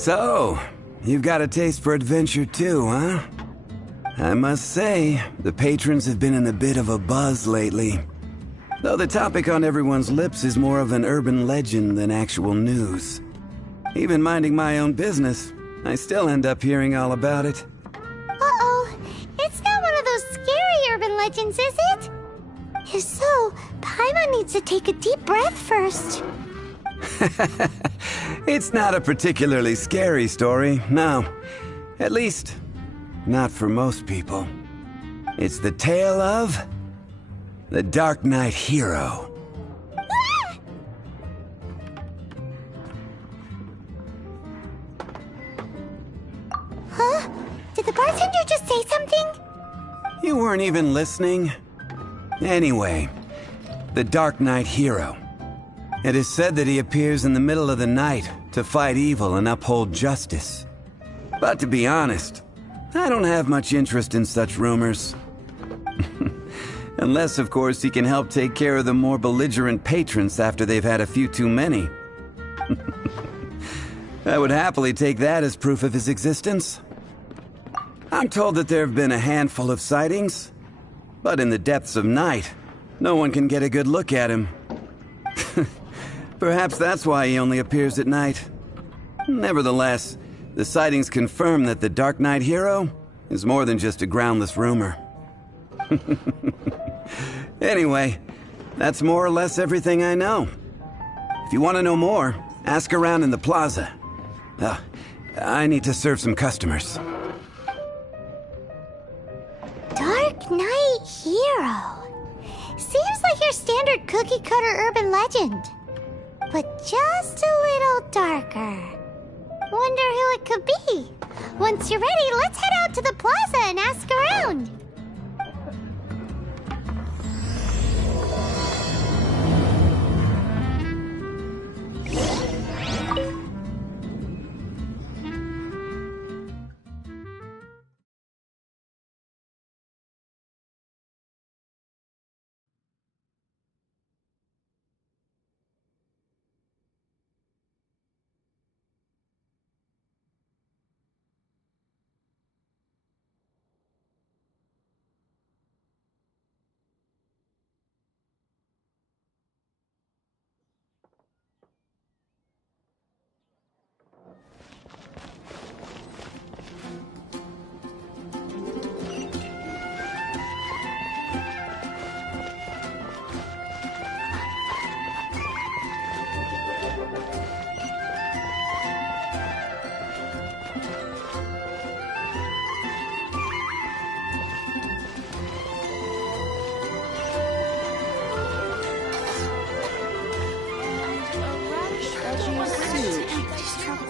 So, you've got a taste for adventure too, huh? I must say, the patrons have been in a bit of a buzz lately. Though the topic on everyone's lips is more of an urban legend than actual news. Even minding my own business, I still end up hearing all about it. Uh-oh. It's not one of those scary urban legends, is it? If so, Paimon needs to take a deep breath first. It's not a particularly scary story, no. At least, not for most people. It's the tale of the Darknight hero. Huh? Did the bartender just say something? You weren't even listening? Anyway, the Darknight hero. It is said that he appears in the middle of the night to fight evil and uphold justice. But to be honest, I don't have much interest in such rumors. Unless, of course, he can help take care of the more belligerent patrons after they've had a few too many. I would happily take that as proof of his existence. I'm told that there have been a handful of sightings, but in the depths of night, no one can get a good look at him. Perhaps that's why he only appears at night. Nevertheless, the sightings confirm that the Darknight hero is more than just a groundless rumor. Anyway, that's more or less everything I know. If you want to know more, ask around in the plaza. I need to serve some customers. Darknight hero. Seems like your standard cookie-cutter urban legend. But just a little darker. Wonder who it could be. Once you're ready, let's head out to the plaza and ask around.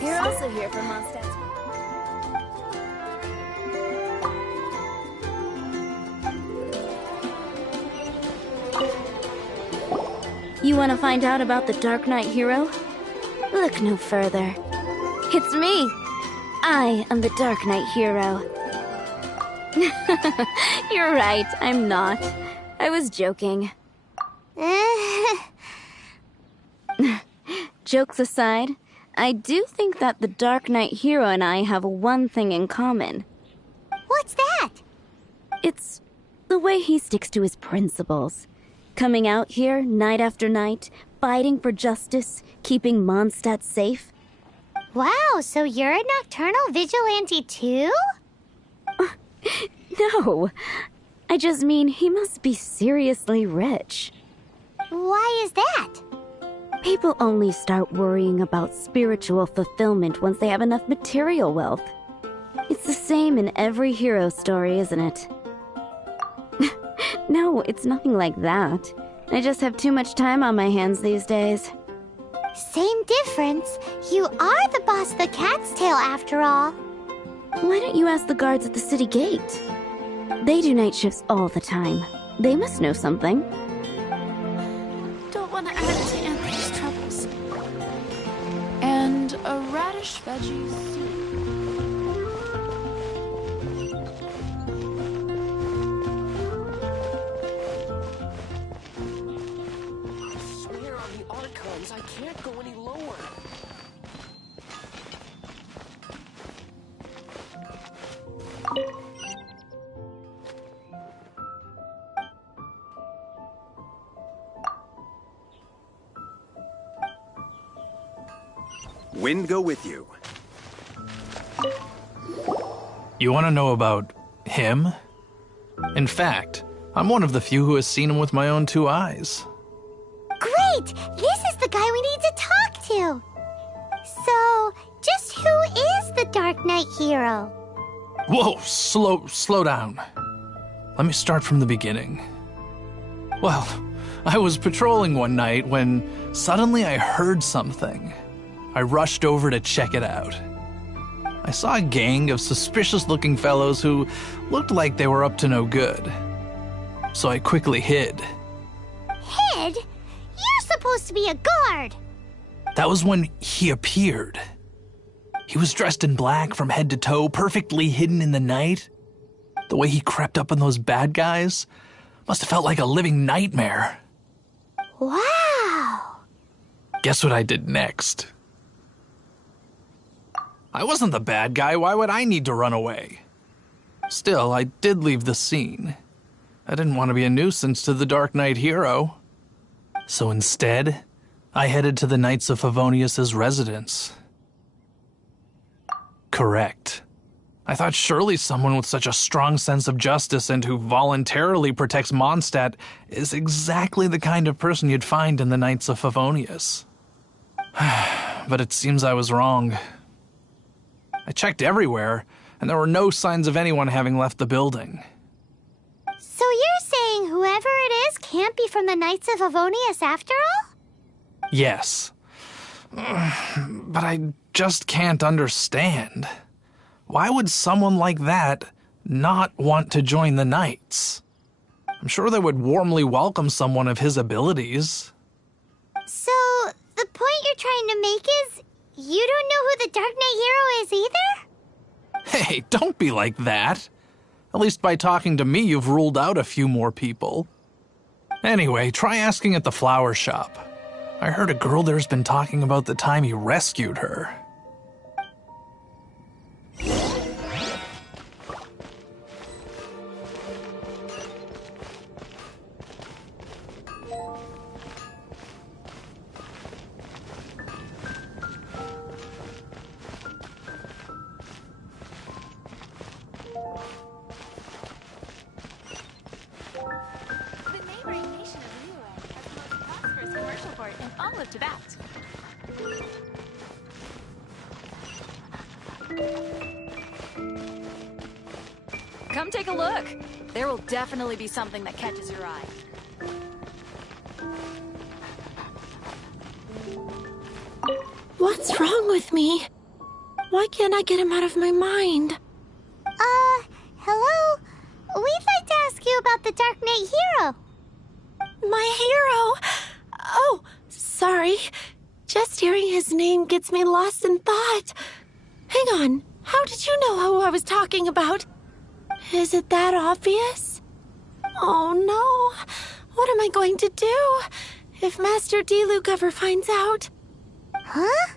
You're also here for Mondstadt's. You want to find out about the Darknight hero? Look no further. It's me! I am the Darknight hero. You're right, I'm not. I was joking. Jokes aside, I do think that the Darknight hero and I have one thing in common. What's that? It's the way he sticks to his principles. Coming out here night after night, fighting for justice, keeping Mondstadt safe. Wow, so you're a nocturnal vigilante too? No, I just mean he must be seriously rich. Why is that? People only start worrying about spiritual fulfillment once they have enough material wealth. It's the same in every hero story, isn't it? No, it's nothing like that. I just have too much time on my hands these days. Same difference. You are the boss of the Cat's Tail after all. Why don't you ask the guards at the city gate? They do night shifts all the time. They must know something. Don't want to add to Anthony's troubles. And a radish veggie soup. I swear on the Archons, I can't go any lower. Wind go with you. You want to know about him? In fact, I'm one of the few who has seen him with my own 2 eyes. Great! This is the guy we need to talk to! So, just who is the Darknight hero? Whoa, slow down. Let me start from the beginning. Well, I was patrolling one night when suddenly I heard something. I rushed over to check it out. I saw a gang of suspicious-looking fellows who looked like they were up to no good. So I quickly hid. Hid? You're supposed to be a guard! That was when he appeared. He was dressed in black from head to toe, perfectly hidden in the night. The way he crept up on those bad guys must have felt like a living nightmare. Wow! Guess what I did next? I wasn't the bad guy. Why would I need to run away? Still, I did leave the scene. I didn't want to be a nuisance to the Darknight hero. So instead, I headed to the Knights of Favonius' residence. Correct. I thought surely someone with such a strong sense of justice and who voluntarily protects Mondstadt is exactly the kind of person you'd find in the Knights of Favonius. But it seems I was wrong. I checked everywhere, and there were no signs of anyone having left the building. So you're saying whoever it is can't be from the Knights of Favonius after all? Yes. But I just can't understand. Why would someone like that not want to join the Knights? I'm sure they would warmly welcome someone of his abilities. So, the point you're trying to make is you don't know who the Darknight hero is either? Hey, don't be like that. At least by talking to me, you've ruled out a few more people. Anyway, try asking at the flower shop. I heard a girl there's been talking about the time he rescued her. The neighboring nation of Liyue has the most prosperous commercial port in all of Tibet. Come take a look. There will definitely be something that catches your eye. What's wrong with me? Why can't I get him out of my mind? Hello? We'd like to ask you about the Darknight hero. My hero? Oh, sorry. Just hearing his name gets me lost in thought. Hang on. How did you know who I was talking about? Is it that obvious? Oh no. What am I going to do if Master Diluc ever finds out? Huh?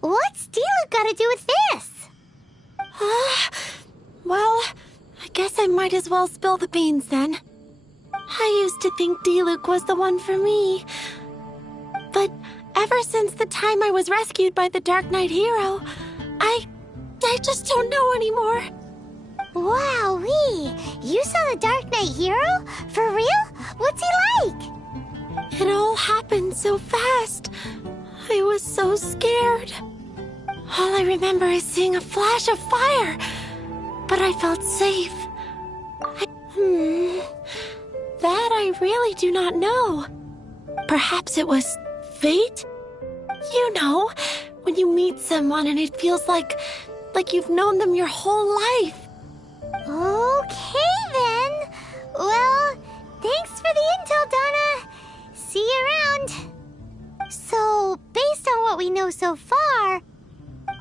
What's Diluc got to do with this? Well, I guess I might as well spill the beans then. I used to think Diluc was the one for me. But ever since the time I was rescued by the Darknight hero, I just don't know anymore. Wowee! You saw the Darknight hero? For real? What's he like? It all happened so fast. I was so scared. All I remember is seeing a flash of fire. But I felt safe. That I really do not know. Perhaps it was fate? You know, when you meet someone and it feels like you've known them your whole life. Okay then. Well, thanks for the intel, Donna. See you around. So, based on what we know so far,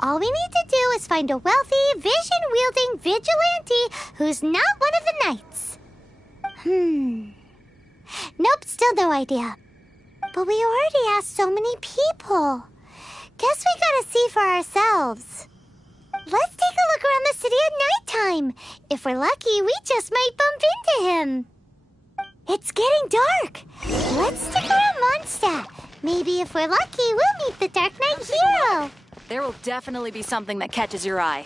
all we need to do is find a wealthy, vision-wielding vigilante who's not one of the knights. Nope, still no idea. But we already asked so many people. Guess we gotta see for ourselves. Let's take a look around the city at nighttime. If we're lucky, we just might bump into him. It's getting dark. Let's stick around Mondstadt. Maybe if we're lucky, we'll meet the Darknight hero. There will definitely be something that catches your eye.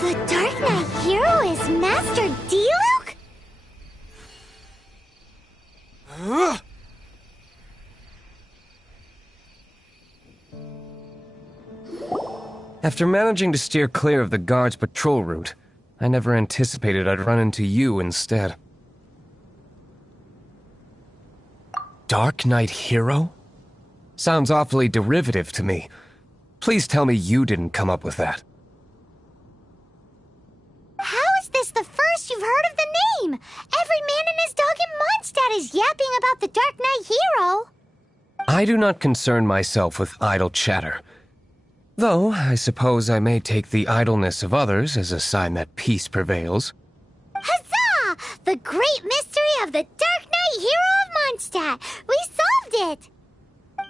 The Darknight hero is Master Diluc? After managing to steer clear of the guard's patrol route, I never anticipated I'd run into you instead. Darknight hero? Sounds awfully derivative to me. Please tell me you didn't come up with that. How is this the first you've heard of the name? Every man and his dog in Mondstadt is yapping about the Darknight hero. I do not concern myself with idle chatter. Though, I suppose I may take the idleness of others as a sign that peace prevails. Huzzah! The great mystery of the Darknight hero of Mondstadt! We solved it!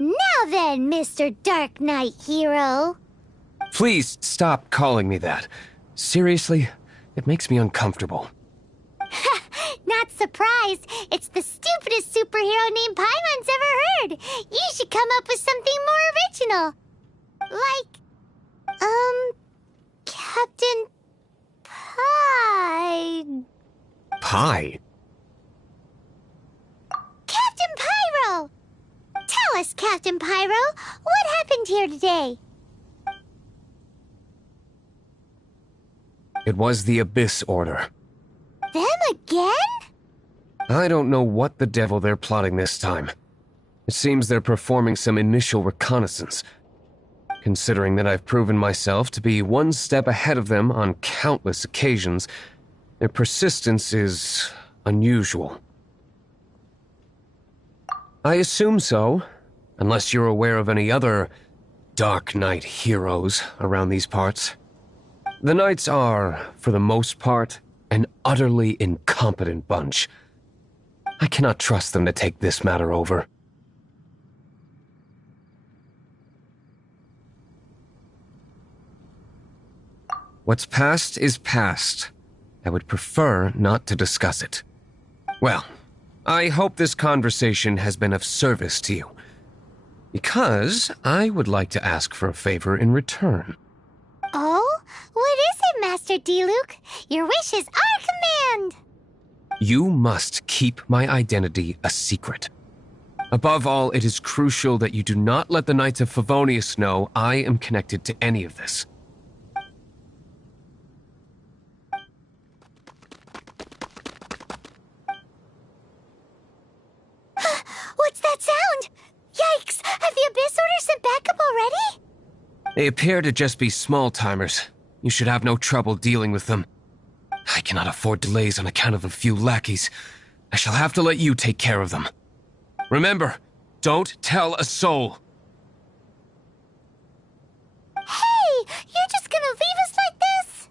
Now then, Mr. Darknight hero. Please stop calling me that. Seriously, it makes me uncomfortable. Not surprised. It's the stupidest superhero name Paimon's ever heard. You should come up with something more original. Like, Captain Pie. Pie? Captain Pyro! Tell us, Captain Pyro, what happened here today? It was the Abyss Order. Them again? I don't know what the devil they're plotting this time. It seems they're performing some initial reconnaissance. Considering that I've proven myself to be one step ahead of them on countless occasions, their persistence is unusual. I assume so, unless you're aware of any other Darknight heroes around these parts. The Knights are, for the most part, an utterly incompetent bunch. I cannot trust them to take this matter over. What's past is past. I would prefer not to discuss it. Well, I hope this conversation has been of service to you. Because I would like to ask for a favor in return. Oh? What is it, Master Diluc? Your wish is our command! You must keep my identity a secret. Above all, it is crucial that you do not let the Knights of Favonius know I am connected to any of this. What's that sound? Yikes! Have the Abyss Order sent backup already? They appear to just be small-timers. You should have no trouble dealing with them. I cannot afford delays on account of a few lackeys. I shall have to let you take care of them. Remember, don't tell a soul. Hey! You're just gonna leave us like this?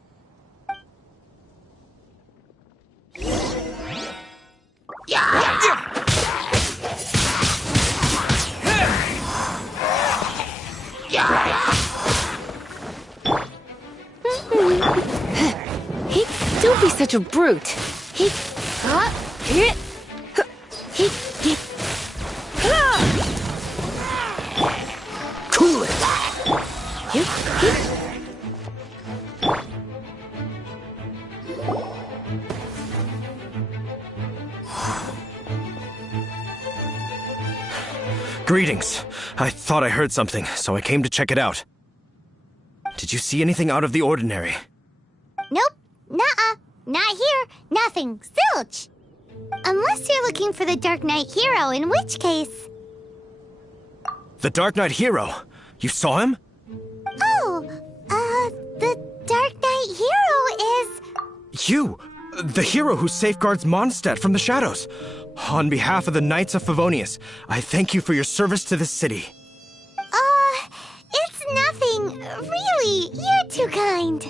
Don't be such a brute. Cool it. Greetings. I thought I heard something, so I came to check it out. Did you see anything out of the ordinary? Nope. Nuh-uh. Not here. Nothing. Zilch. Unless you're looking for the Darknight hero, in which case... The Darknight hero? You saw him? Oh, the Darknight hero is... You! The hero who safeguards Mondstadt from the shadows. On behalf of the Knights of Favonius, I thank you for your service to this city. It's nothing. Really, you're too kind.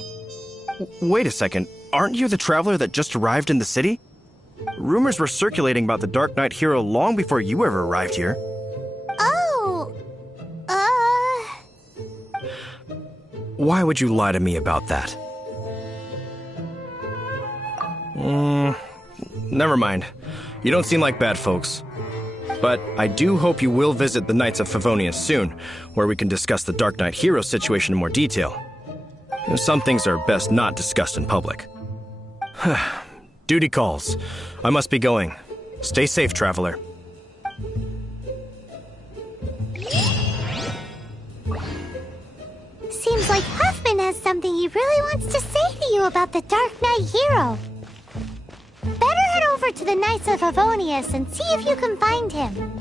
Wait a second. Aren't you the traveler that just arrived in the city? Rumors were circulating about the Darknight hero long before you ever arrived here. Oh, Why would you lie to me about that? Never mind. You don't seem like bad folks. But I do hope you will visit the Knights of Favonius soon, where we can discuss the Darknight hero situation in more detail. Some things are best not discussed in public. Duty calls. I must be going. Stay safe, traveler. seems like Huffman has something he really wants to say to you about the Darknight hero. Better head over to the Knights of Favonius and see if you can find him.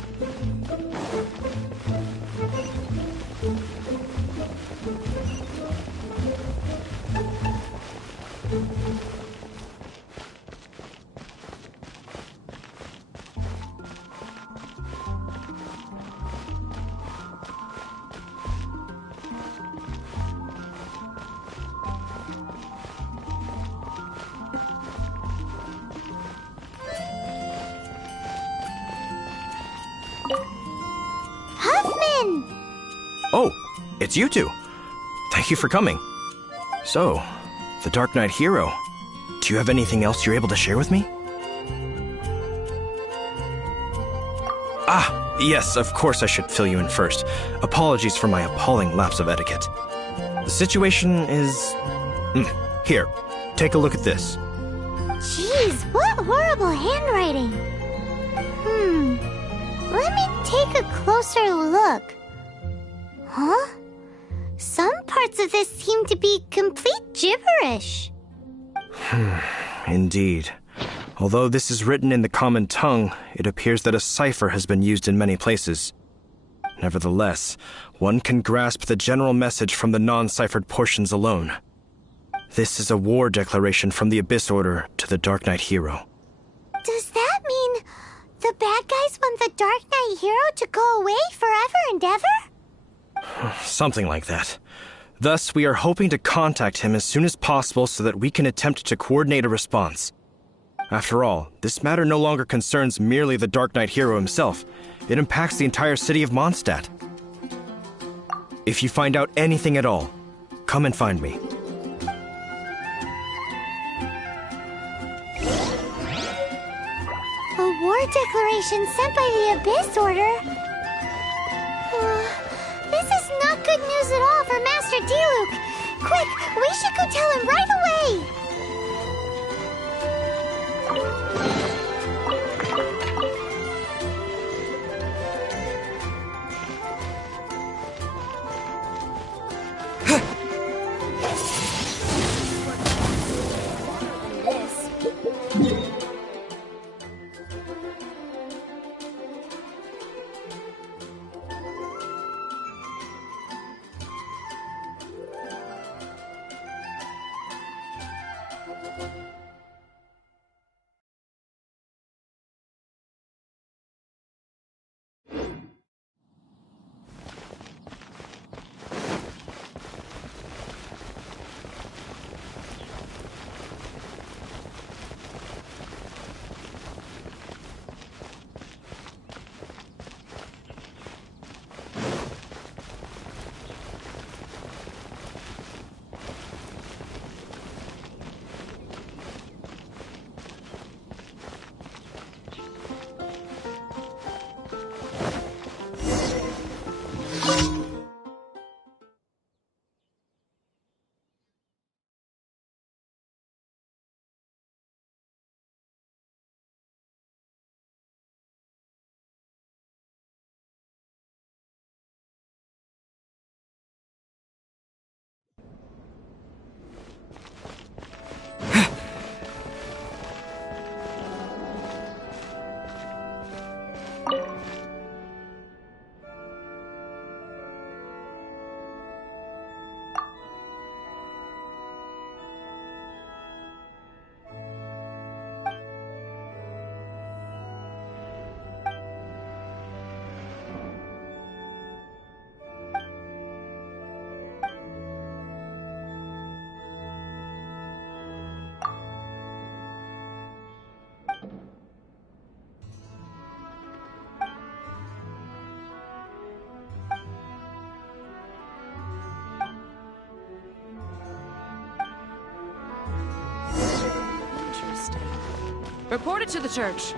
Huffman! Oh, it's you two. Thank you for coming. So, the Darknight hero. Do you have anything else you're able to share with me? Ah, yes, of course I should fill you in first. Apologies for my appalling lapse of etiquette. The situation is... Here, take a look at this. Jeez, what horrible handwriting. Let me take a closer look. Huh? Some parts of this seem to be complete gibberish. Indeed. Although this is written in the common tongue, it appears that a cipher has been used in many places. Nevertheless, one can grasp the general message from the non-ciphered portions alone. This is a war declaration from the Abyss Order to the Darknight hero. Does that mean the bad guys want the Darknight hero to go away forever and ever? Something like that. Thus, we are hoping to contact him as soon as possible so that we can attempt to coordinate a response. After all, this matter no longer concerns merely the Darknight hero himself. It impacts the entire city of Mondstadt. If you find out anything at all, come and find me. A war declaration sent by the Abyss Order? This is not good news at all for Master Diluc. Quick, we should go tell him right away! Report it to the church.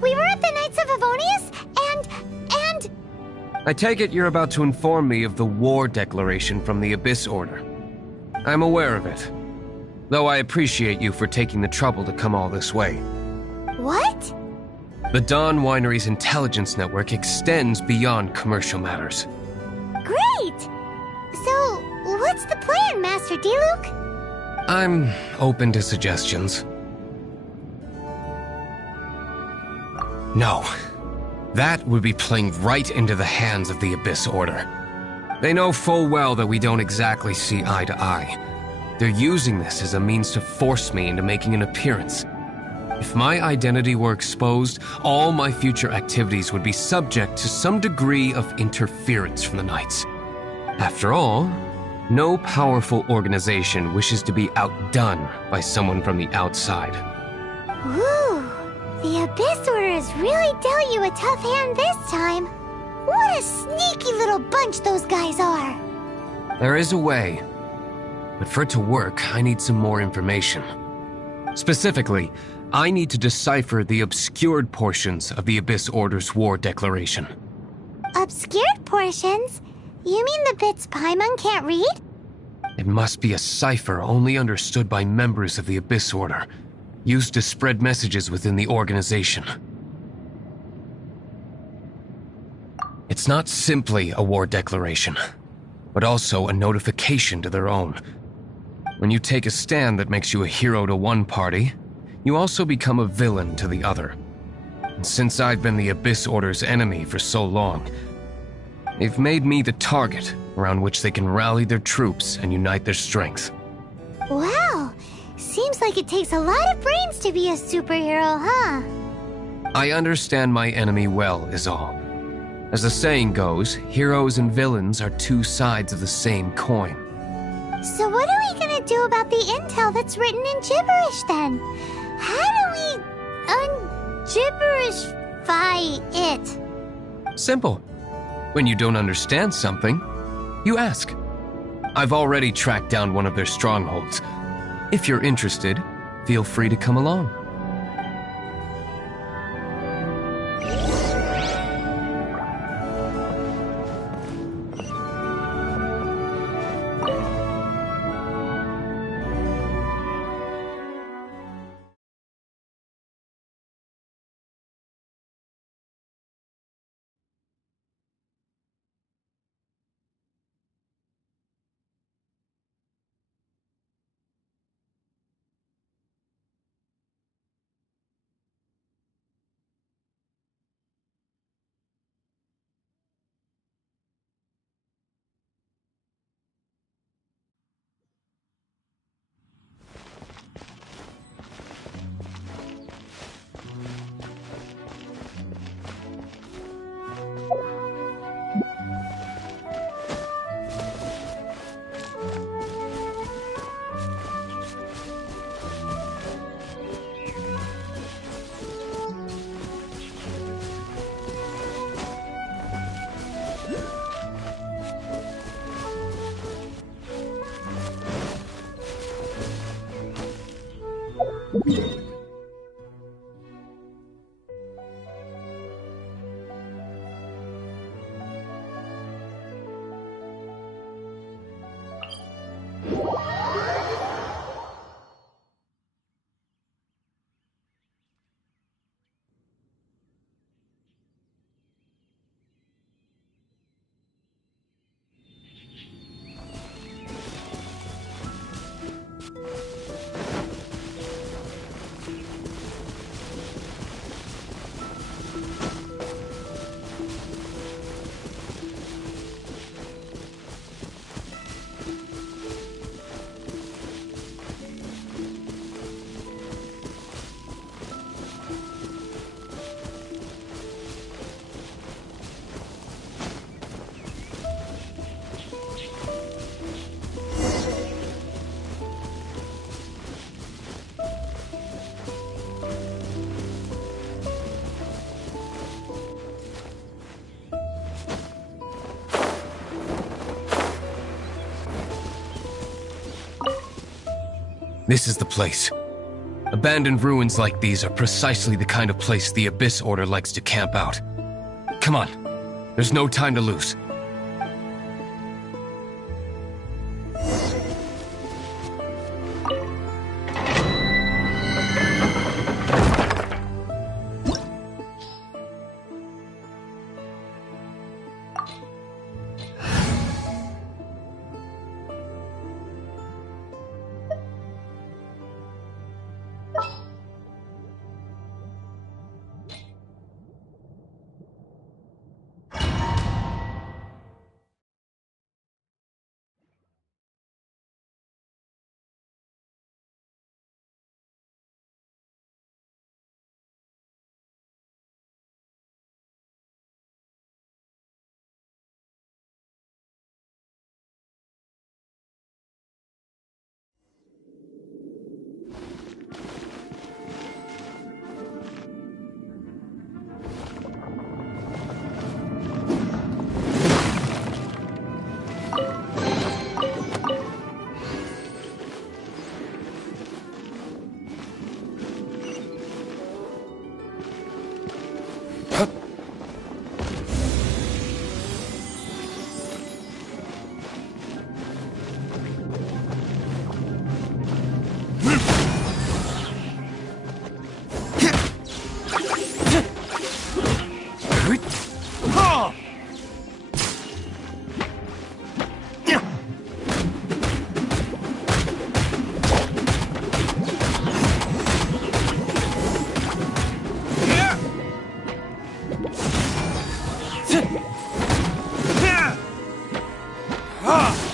We were at the Knights of Avonius, and... I take it you're about to inform me of the war declaration from the Abyss Order. I'm aware of it, though I appreciate you for taking the trouble to come all this way. What? The Dawn Winery's intelligence network extends beyond commercial matters. Great! So, what's the plan, Master D-Luke? I'm open to suggestions. No. That would be playing right into the hands of the Abyss Order. They know full well that we don't exactly see eye to eye. They're using this as a means to force me into making an appearance. If my identity were exposed, all my future activities would be subject to some degree of interference from the Knights. After all, no powerful organization wishes to be outdone by someone from the outside. Ooh, the Abyss Order has really dealt you a tough hand this time. What a sneaky little bunch those guys are. There is a way, but for it to work, I need some more information. Specifically, I need to decipher the obscured portions of the Abyss Order's war declaration. Obscured portions? You mean the bits Paimon can't read? It must be a cipher only understood by members of the Abyss Order, used to spread messages within the organization. It's not simply a war declaration, but also a notification to their own. When you take a stand that makes you a hero to one party, you also become a villain to the other. And since I've been the Abyss Order's enemy for so long, they've made me the target around which they can rally their troops and unite their strength. Wow, seems like it takes a lot of brains to be a superhero, huh? I understand my enemy well, is all. As the saying goes, heroes and villains are two sides of the same coin. So what are we gonna do about the intel that's written in gibberish then? How do we un-gibberishify it? Simple. When you don't understand something, you ask. I've already tracked down one of their strongholds. If you're interested, feel free to come along. This is the place. Abandoned ruins like these are precisely the kind of place the Abyss Order likes to camp out. Come on, there's no time to lose. Verdict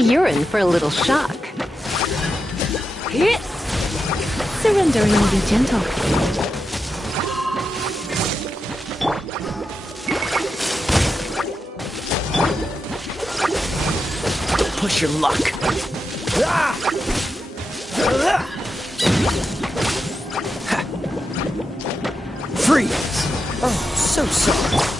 You're in for a little shock. Surrender and be gentle. Push your luck. Freeze! Oh, so soft.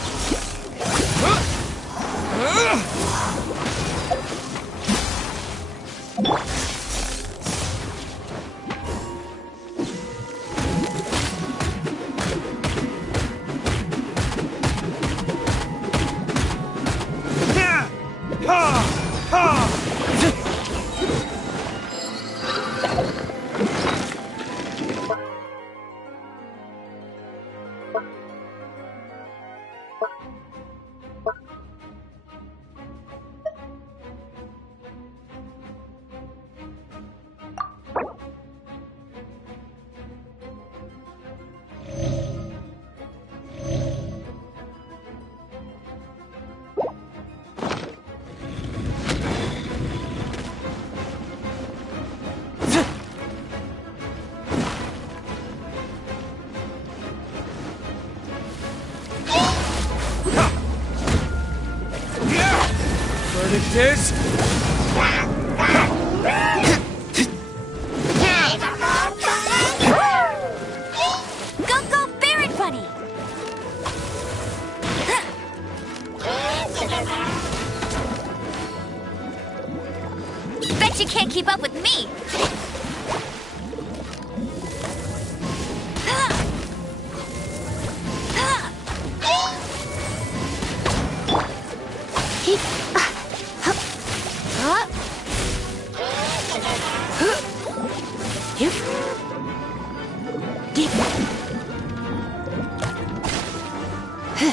Verdict is... Go, Barret Bunny! Bet you can't keep up with me! How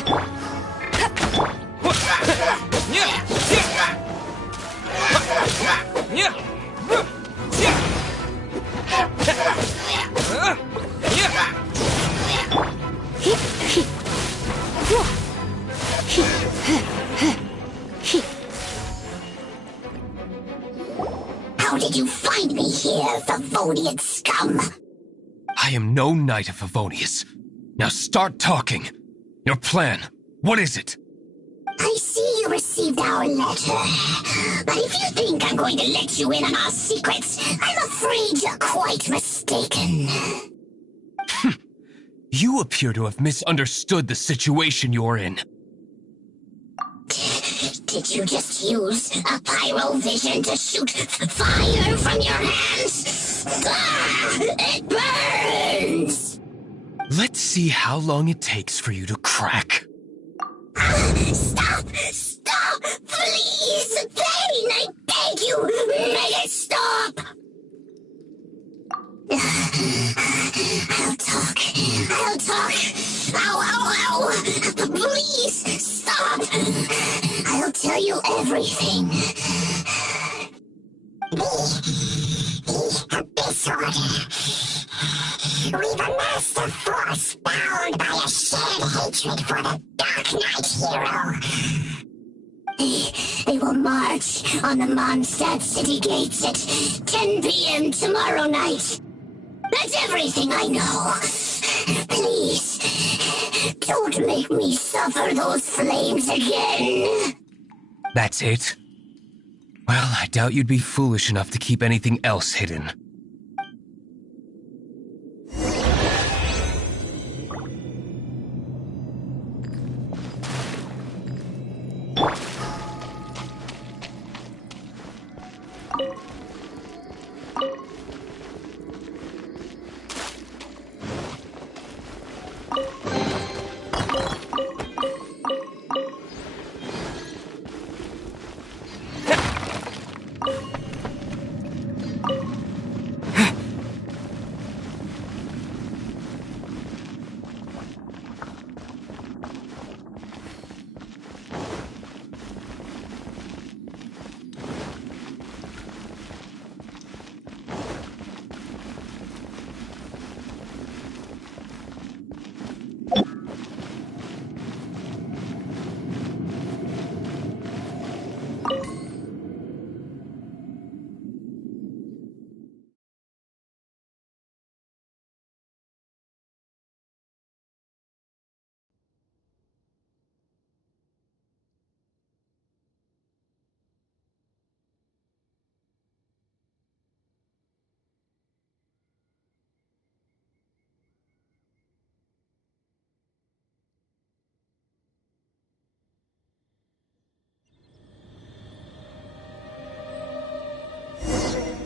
did you find me here, Favonian scum? I am no knight of Favonius. Now start talking. Your plan, what is it? I see you received our letter. But if you think I'm going to let you in on our secrets, I'm afraid you're quite mistaken. You appear to have misunderstood the situation you're in. Did you just use a pyrovision to shoot fire from your hands? Ah, it burns! Let's see how long it takes for you to crack. Stop! Stop! Please! Thane, I beg you! Make it stop! I'll talk. I'll talk. Ow, ow, ow! Please, stop! I'll tell you everything. This order. We've amassed a force bound by a shared hatred for the Darknight hero. They will march on the Mondstadt city gates at 10 p.m. tomorrow night. That's everything I know. Please, don't make me suffer those flames again. That's it? Well, I doubt you'd be foolish enough to keep anything else hidden.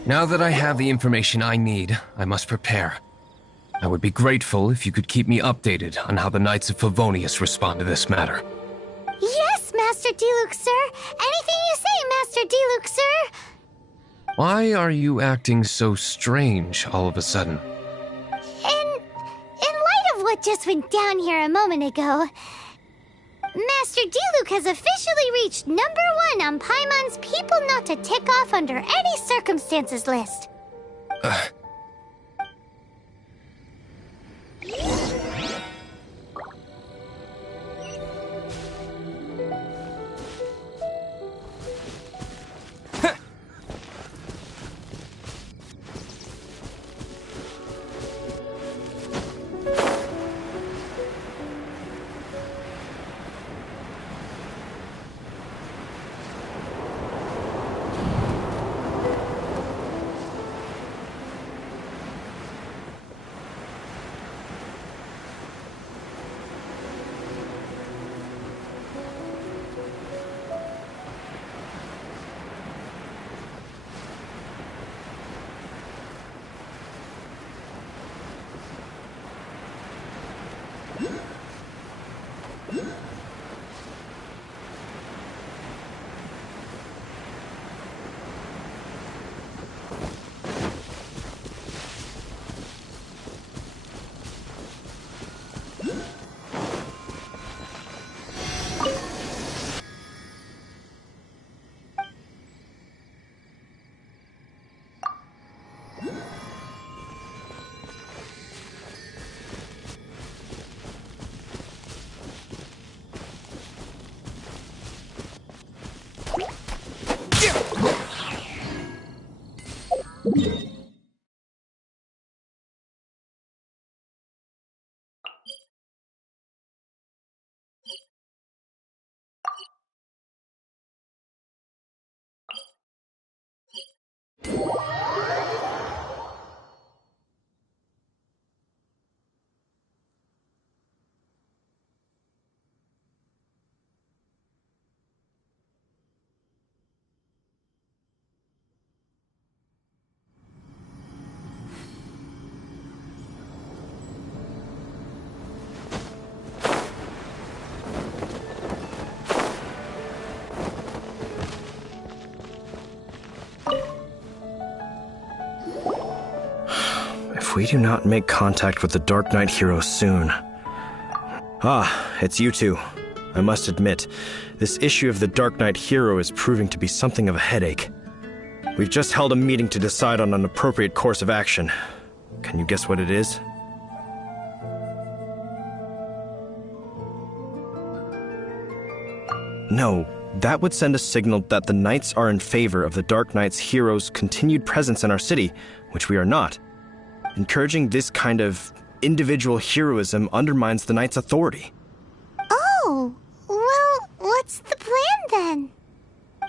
Now that I have the information I need, I must prepare. I would be grateful if you could keep me updated on how the Knights of Favonius respond to this matter. Yes, Master Diluc, sir. Anything you say, Master Diluc, sir. Why are you acting so strange all of a sudden? In light of what just went down here a moment ago, Master Diluc has officially reached #1 on Paimon's people not to tick off under any circumstances list. If we do not make contact with the Darknight hero soon... Ah, it's you two. I must admit, this issue of the Darknight hero is proving to be something of a headache. We've just held a meeting to decide on an appropriate course of action. Can you guess what it is? No, that would send a signal that the Knights are in favor of the Darknight's hero's continued presence in our city, which we are not. Encouraging this kind of individual heroism undermines the Knight's authority. Oh, well, what's the plan then?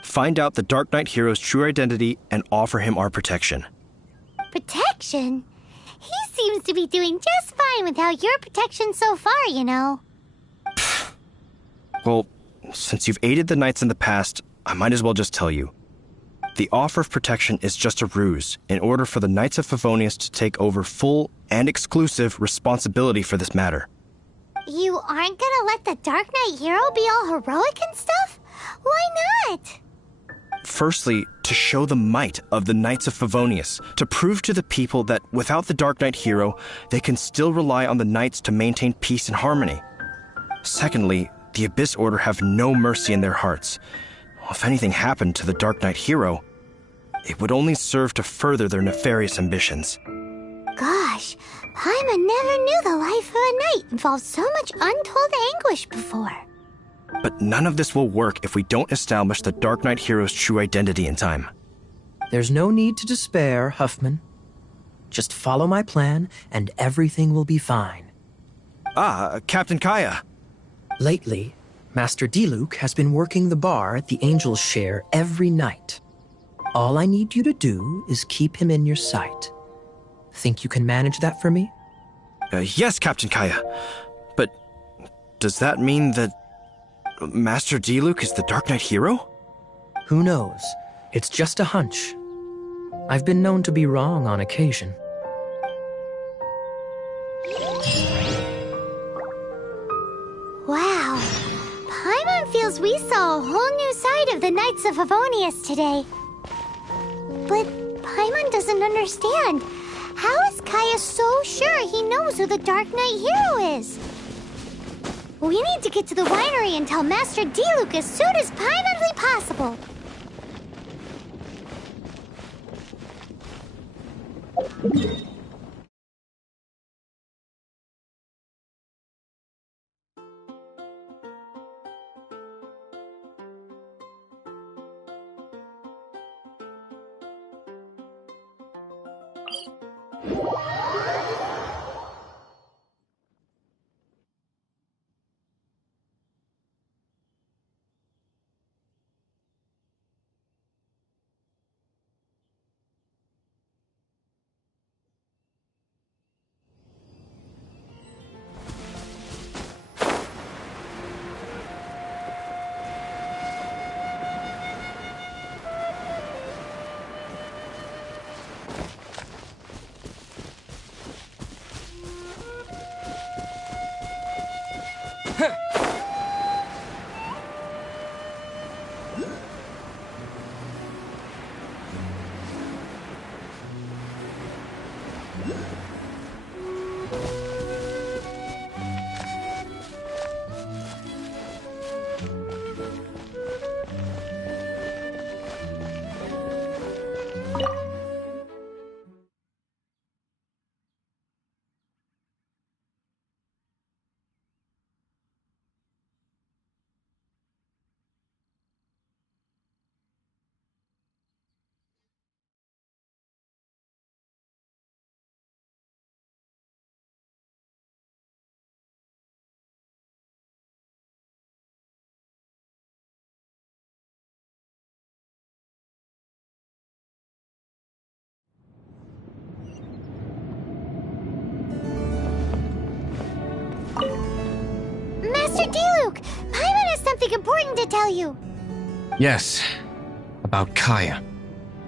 Find out the Darknight hero's true identity and offer him our protection. Protection? He seems to be doing just fine without your protection so far, you know. Well, since you've aided the Knights in the past, I might as well just tell you. The offer of protection is just a ruse in order for the Knights of Favonius to take over full and exclusive responsibility for this matter. You aren't gonna let the Darknight hero be all heroic and stuff? Why not? Firstly, to show the might of the Knights of Favonius, to prove to the people that without the Darknight hero, they can still rely on the Knights to maintain peace and harmony. Secondly, the Abyss Order have no mercy in their hearts. If anything happened to the Darknight hero, it would only serve to further their nefarious ambitions. Gosh, Paimon never knew the life of a knight involved so much untold anguish before. But none of this will work if we don't establish the Darknight hero's true identity in time. There's no need to despair, Huffman. Just follow my plan, and everything will be fine. Ah, Captain Kaya. Lately, Master Diluc has been working the bar at the Angel's Share every night. All I need you to do is keep him in your sight. Think you can manage that for me? Yes, Captain Kaya. But does that mean that Master Diluc is the Darknight hero? Who knows? It's just a hunch. I've been known to be wrong on occasion. Wow. Paimon feels we saw a whole new side of the Knights of Favonius today. But Paimon doesn't understand. How is Kaya so sure he knows who the Darknight hero is? We need to get to the winery and tell Master Diluc as soon as Paimonly possible. Master Diluc! Paimon has something important to tell you. Yes, about Kaya.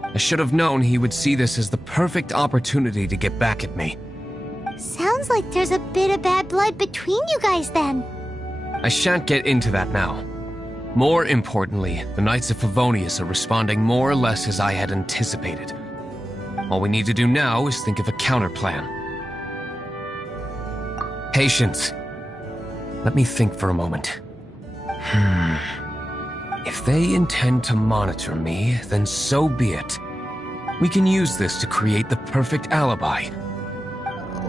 I should have known he would see this as the perfect opportunity to get back at me. Sounds like there's a bit of bad blood between you guys then. I shan't get into that now. More importantly, the Knights of Favonius are responding more or less as I had anticipated. All we need to do now is think of a counterplan. Patience. Let me think for a moment. If they intend to monitor me, then so be it. We can use this to create the perfect alibi.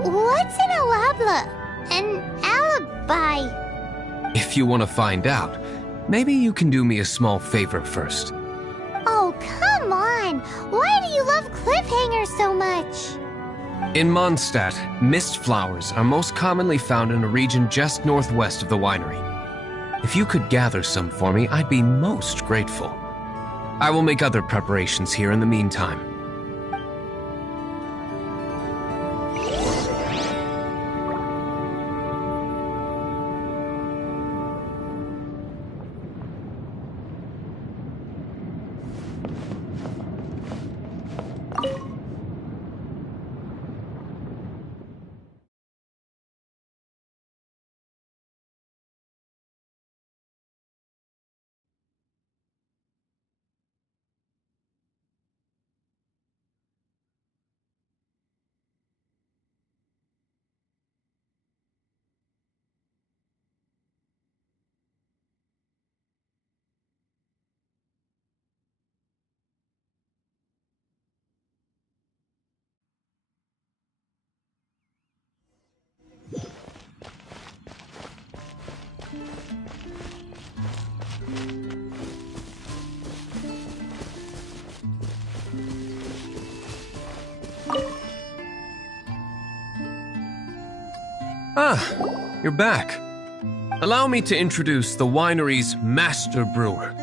What's an alabla? An alibi? If you want to find out, maybe you can do me a small favor first. Oh, come on! Why do you love cliffhangers so much? In Mondstadt, mist flowers are most commonly found in a region just northwest of the winery. If you could gather some for me, I'd be most grateful. I will make other preparations here in the meantime. Ah, you're back. Allow me to introduce the winery's master brewer.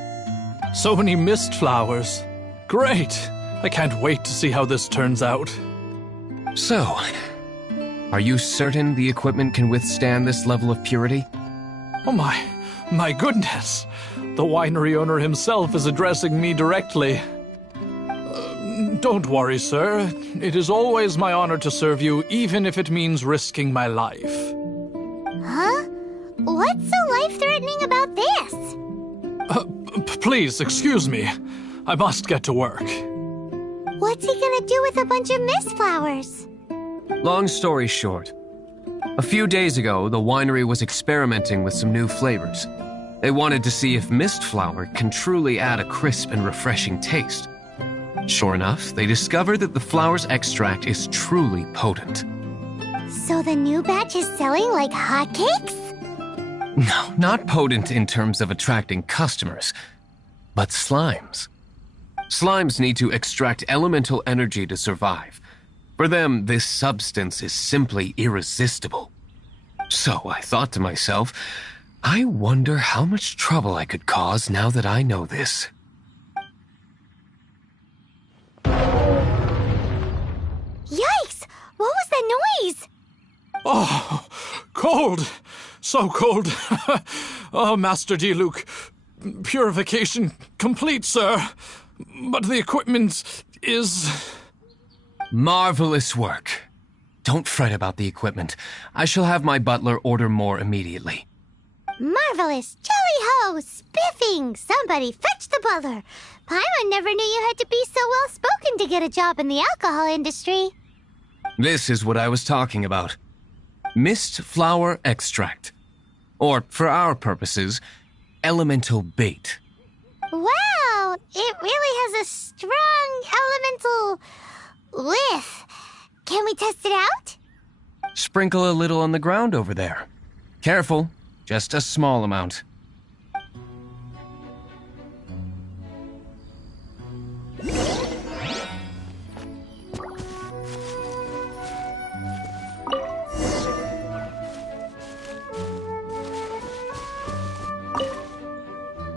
So many mist flowers. Great! I can't wait to see how this turns out. So, are you certain the equipment can withstand this level of purity? Oh my goodness! The winery owner himself is addressing me directly. Don't worry, sir. It is always my honor to serve you, even if it means risking my life. Huh? What's so life-threatening about this? Please, excuse me. I must get to work. What's he gonna do with a bunch of mist flowers? Long story short, a few days ago, the winery was experimenting with some new flavors. They wanted to see if mist flower can truly add a crisp and refreshing taste. Sure enough, they discovered that the flower's extract is truly potent. So the new batch is selling like hotcakes? No, not potent in terms of attracting customers, but slimes. Slimes need to extract elemental energy to survive. For them, this substance is simply irresistible. So I thought to myself, I wonder how much trouble I could cause now that I know this. Yikes! What was that noise? Oh, cold! So cold! Oh, Master Diluc, purification complete, sir. But the equipment is... Marvelous work. Don't fret about the equipment. I shall have my butler order more immediately. Marvelous! Jolly-ho! Spiffing! Somebody fetch the butler! Paimon never knew you had to be so well-spoken to get a job in the alcohol industry. This is what I was talking about. Mist flower extract. Or, for our purposes, elemental bait. Wow! It really has a strong elemental whiff. Can we test it out? Sprinkle a little on the ground over there. Careful, just a small amount.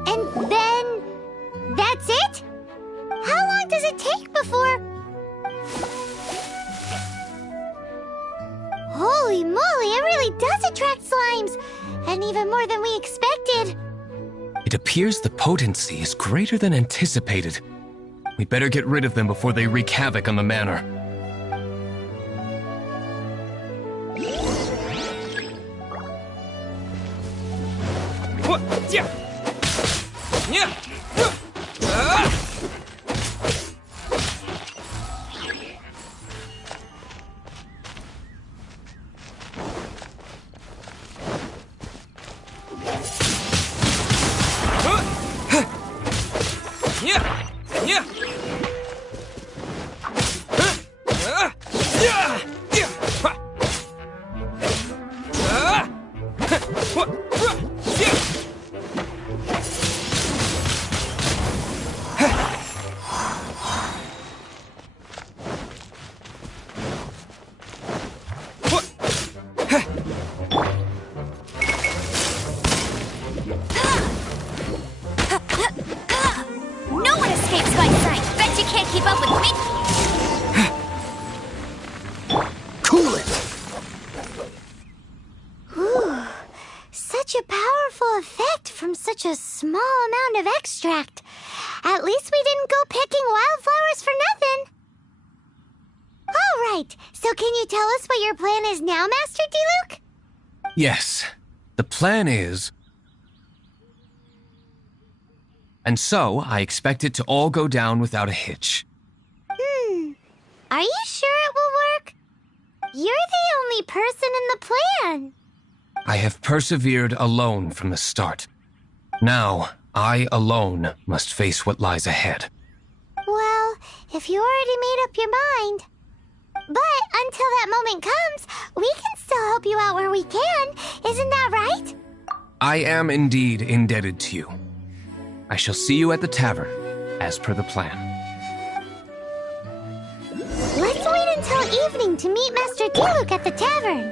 And then... that's it? How long does it take before... Holy moly, it really does attract slimes! and even more than we expected. It appears the potency is greater than anticipated. We better get rid of them before they wreak havoc on the manor. No one escapes my sight. Bet you can't keep up with me. Cool it! Ooh, such a powerful effect from such a small amount of extract. At least we didn't go picking wildflowers for nothing. All right, so can you tell us what your plan is now, Master Diluc? Yes, the plan is... And so, I expect it to all go down without a hitch. Are you sure it will work? You're the only person in the plan. I have persevered alone from the start. Now, I alone must face what lies ahead. Well, if you already made up your mind. But until that moment comes, we can still help you out where we can. Isn't that right? I am indeed indebted to you. I shall see you at the tavern, as per the plan. Let's wait until evening to meet Master Diluc at the tavern.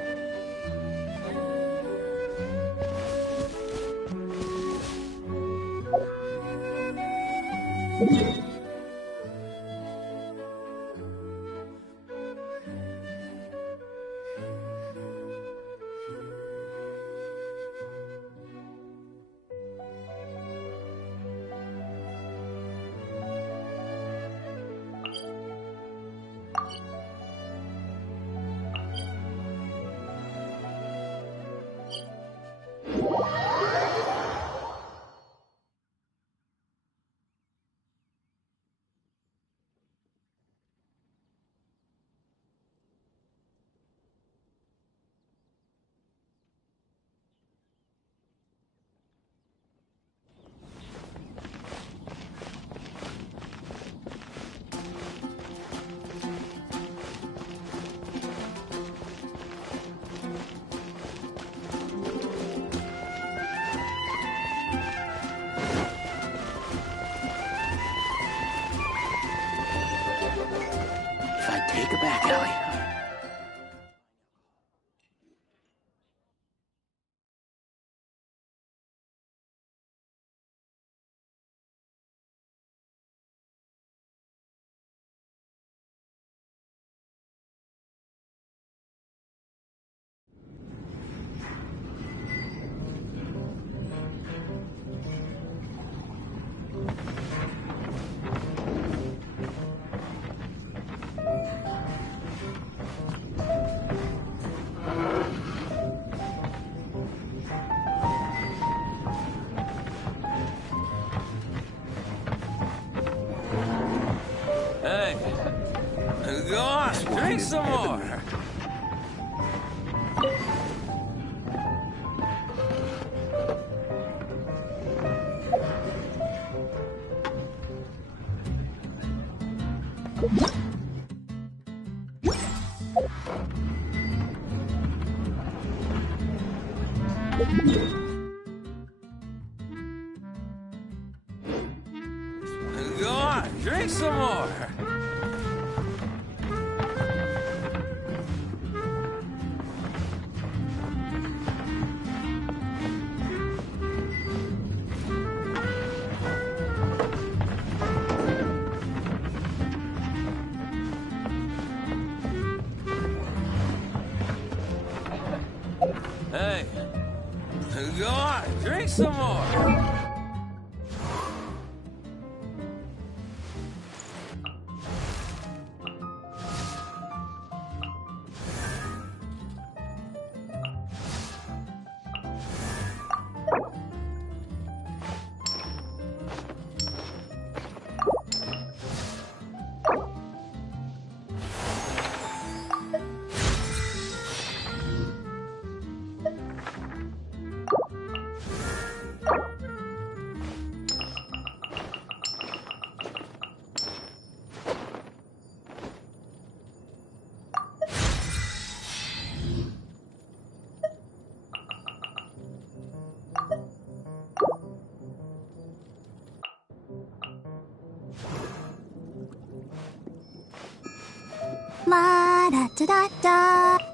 If I take a back alley. Hey, go on, drink some more. Go on, drink some more. Hey, some more. La da da da da.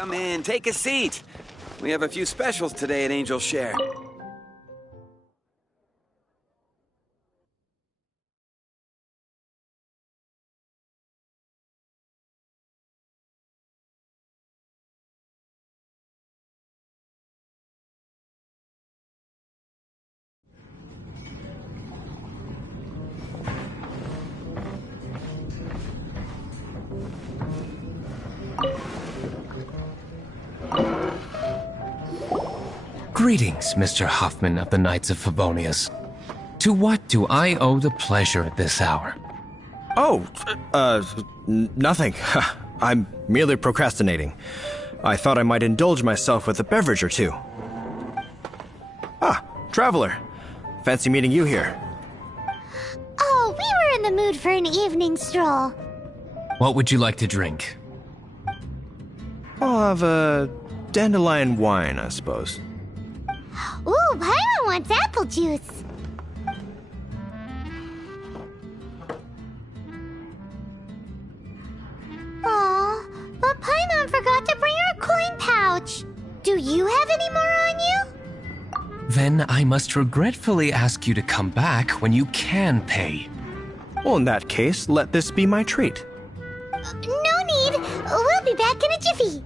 come in. Take a seat. We have a few specials today at Angel Share. Greetings, Mr. Huffman of the Knights of Favonius. To what do I owe the pleasure at this hour? Oh, nothing. I'm merely procrastinating. I thought I might indulge myself with a beverage or two. Ah, Traveler. Fancy meeting you here. Oh, we were in the mood for an evening stroll. What would you like to drink? I'll have a dandelion wine, I suppose. Ooh, Paimon wants apple juice. Aw, but Paimon forgot to bring her coin pouch. Do you have any more on you? Then I must regretfully ask you to come back when you can pay. Well, in that case, let this be my treat. No need. We'll be back in a jiffy.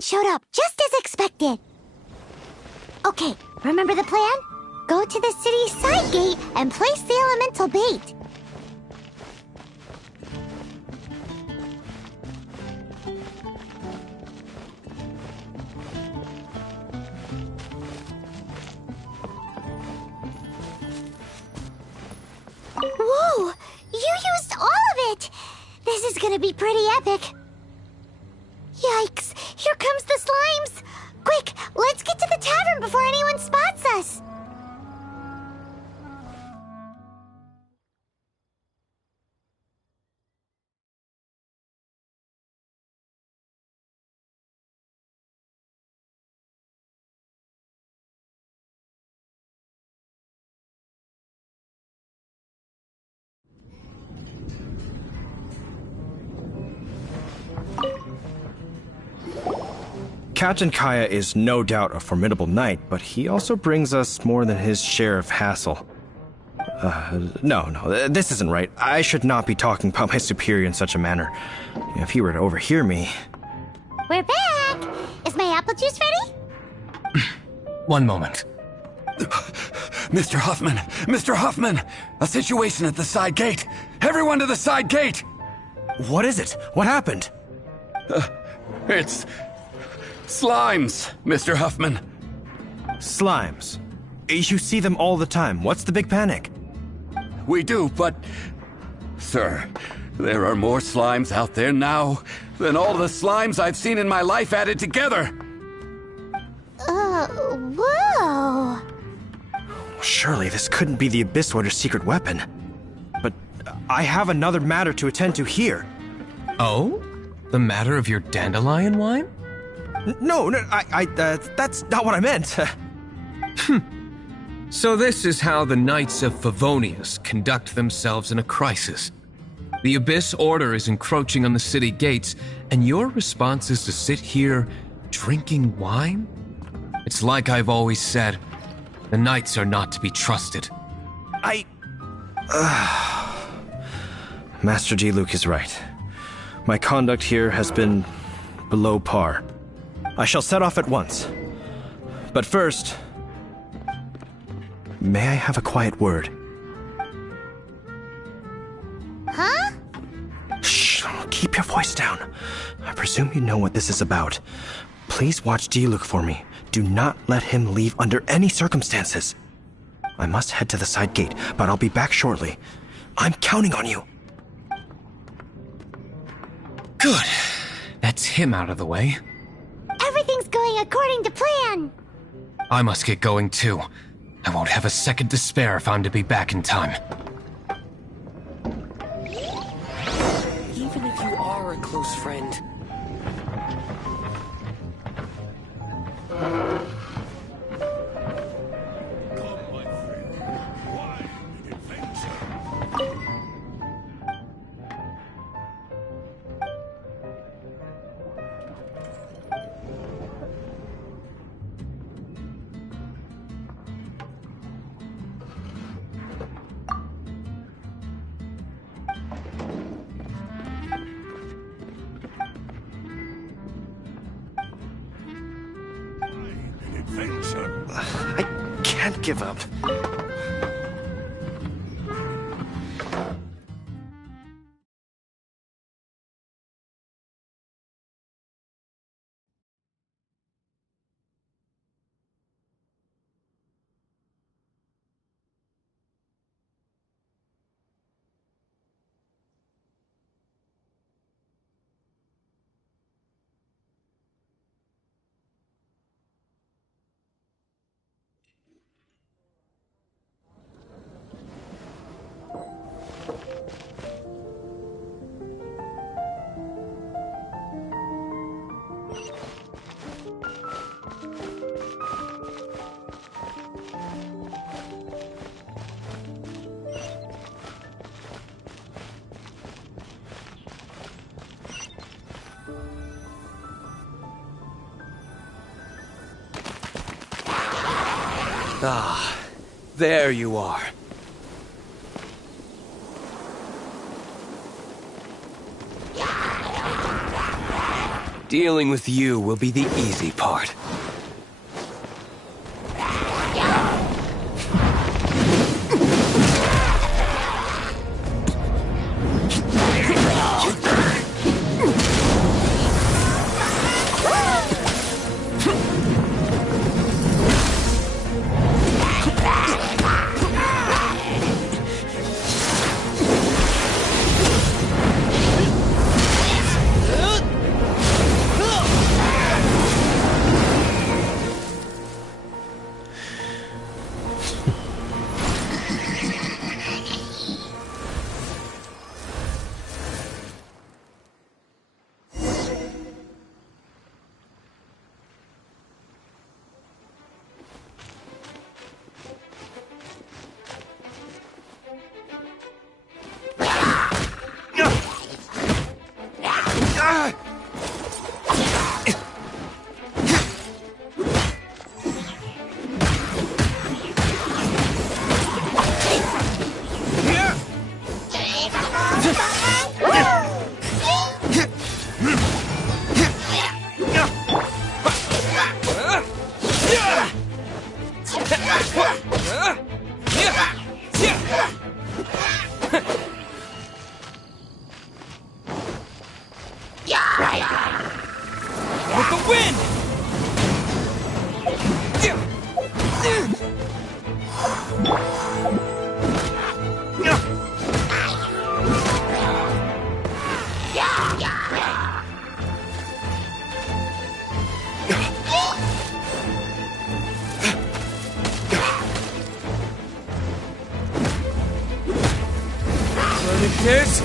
Showed up just as expected. Okay, remember the plan? Go to the city's side gate and place the elemental bait. Whoa! You used all of it! This is gonna be pretty epic. Yikes! Here comes the slimes! Quick, let's get to the tavern before anyone spots us! Captain Kaya is no doubt a formidable knight, but he also brings us more than his share of hassle. No, this isn't right. I should not be talking about my superior in such a manner. If he were to overhear me... We're back! Is my apple juice ready? One moment. Mr. Huffman! Mr. Huffman! A situation at the side gate! Everyone to the side gate! What is it? What happened? It's... slimes, Mr. Huffman. Slimes? You see them all the time. What's the big panic? We do, but... Sir, there are more slimes out there now than all the slimes I've seen in my life added together. Whoa. Surely this couldn't be the Abyss Warder's secret weapon. But I have another matter to attend to here. Oh? The matter of your dandelion wine? No, that's not what I meant. So this is how the Knights of Favonius conduct themselves in a crisis. The Abyss Order is encroaching on the city gates, and your response is to sit here drinking wine? It's like I've always said, the Knights are not to be trusted. Master Diluc is right. My conduct here has been below par. I shall set off at once. But first, may I have a quiet word? Huh? Shh, keep your voice down. I presume you know what this is about. Please watch Diluc for me. Do not let him leave under any circumstances. I must head to the side gate, but I'll be back shortly. I'm counting on you. Good. That's him out of the way. Everything's going according to plan. I must get going too. I won't have a second to spare if I'm to be back in time. Even if you are a close friend. I can't give up. Ah, there you are. Dealing with you will be the easy part. With the wind! This?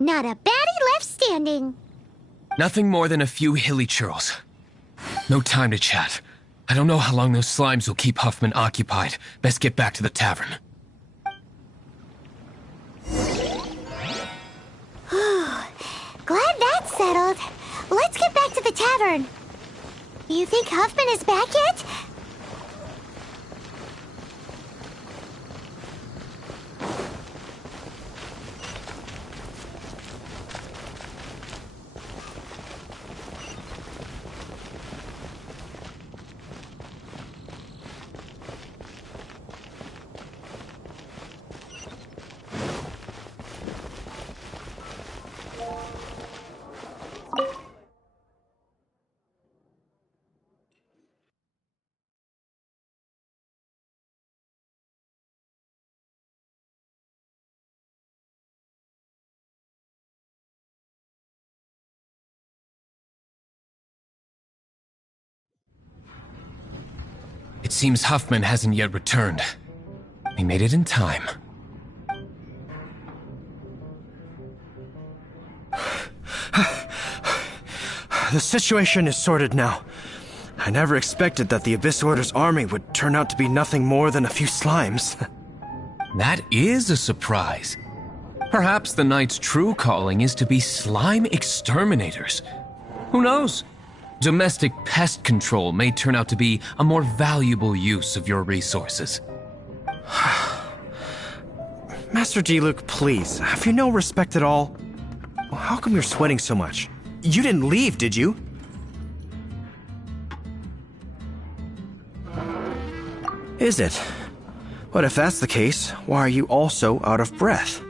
Not a baddie left standing. Nothing more than a few hilly churls. No time to chat. I don't know how long those slimes will keep Huffman occupied. Best get back to the tavern. Glad that's settled. Let's get back to the tavern. You think Huffman is back yet? It seems Huffman hasn't yet returned. He made it in time. The situation is sorted now. I never expected that the Abyss Order's army would turn out to be nothing more than a few slimes. That is a surprise. Perhaps the Knight's true calling is to be slime exterminators. Who knows? Domestic pest control may turn out to be a more valuable use of your resources. Master Diluc, please, have you no respect at all? How come you're sweating so much? You didn't leave, did you? Is it? But if that's the case, why are you also out of breath?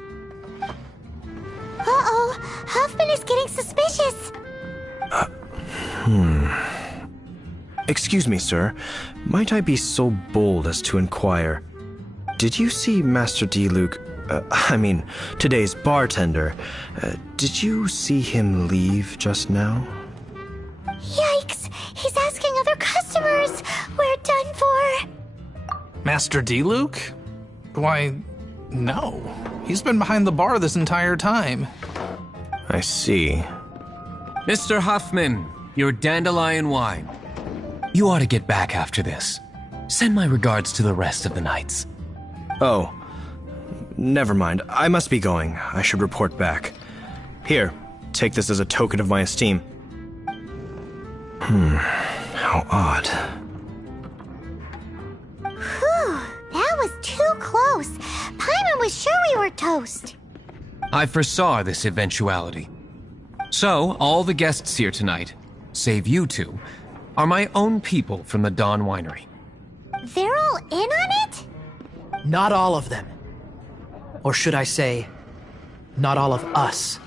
Uh-oh, Huffman is getting suspicious. Excuse me, sir. Might I be so bold as to inquire? Did you see Master Diluc, today's bartender? Did you see him leave just now? Yikes! He's asking other customers. We're done for. Master Diluc? Why, no. He's been behind the bar this entire time. I see. Mr. Huffman, your dandelion wine. You ought to get back after this. Send my regards to the rest of the knights. Oh, never mind. I must be going. I should report back. Here, take this as a token of my esteem. How odd. Whew, that was too close. Paimon was sure we were toast. I foresaw this eventuality. So, all the guests here tonight, save you two, are my own people from the Dawn Winery. They're all in on it? Not all of them. Or should I say, not all of us.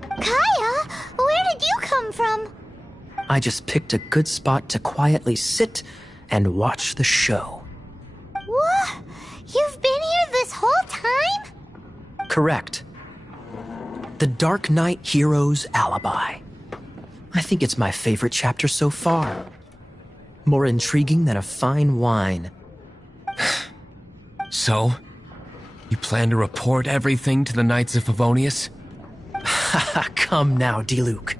Kaya, where did you come from? I just picked a good spot to quietly sit and watch the show. What? You've been here this whole time? Correct. The Darknight hero's alibi. I think it's my favorite chapter so far. More intriguing than a fine wine. So, you plan to report everything to the Knights of Favonius? Come now, Diluc.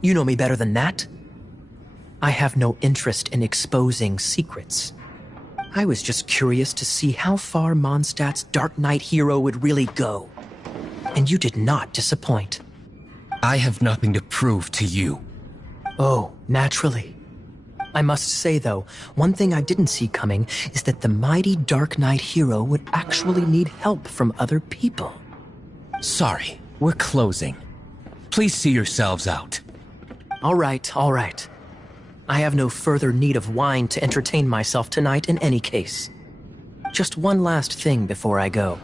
You know me better than that. I have no interest in exposing secrets. I was just curious to see how far Mondstadt's Darknight hero would really go. And you did not disappoint. I have nothing to prove to you. Oh, naturally. I must say, though, one thing I didn't see coming is that the mighty Darknight hero would actually need help from other people. Sorry, we're closing. Please see yourselves out. All right, all right. I have no further need of wine to entertain myself tonight in any case. Just one last thing before I go.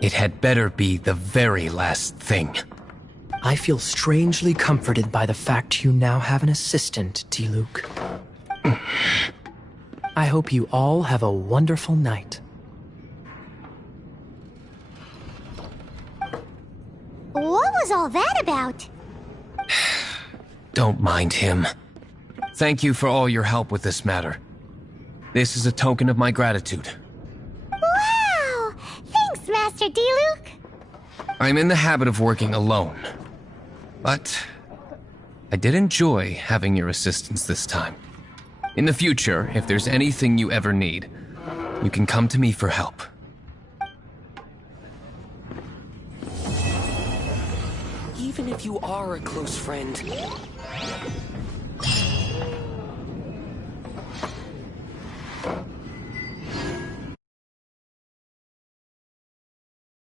It had better be the very last thing. I feel strangely comforted by the fact you now have an assistant, Diluc. I hope you all have a wonderful night. What was all that about? Don't mind him. Thank you for all your help with this matter. This is a token of my gratitude. Wow! Thanks, Master Diluc. I'm in the habit of working alone. But I did enjoy having your assistance this time. In the future, if there's anything you ever need, you can come to me for help. Even if you are a close friend,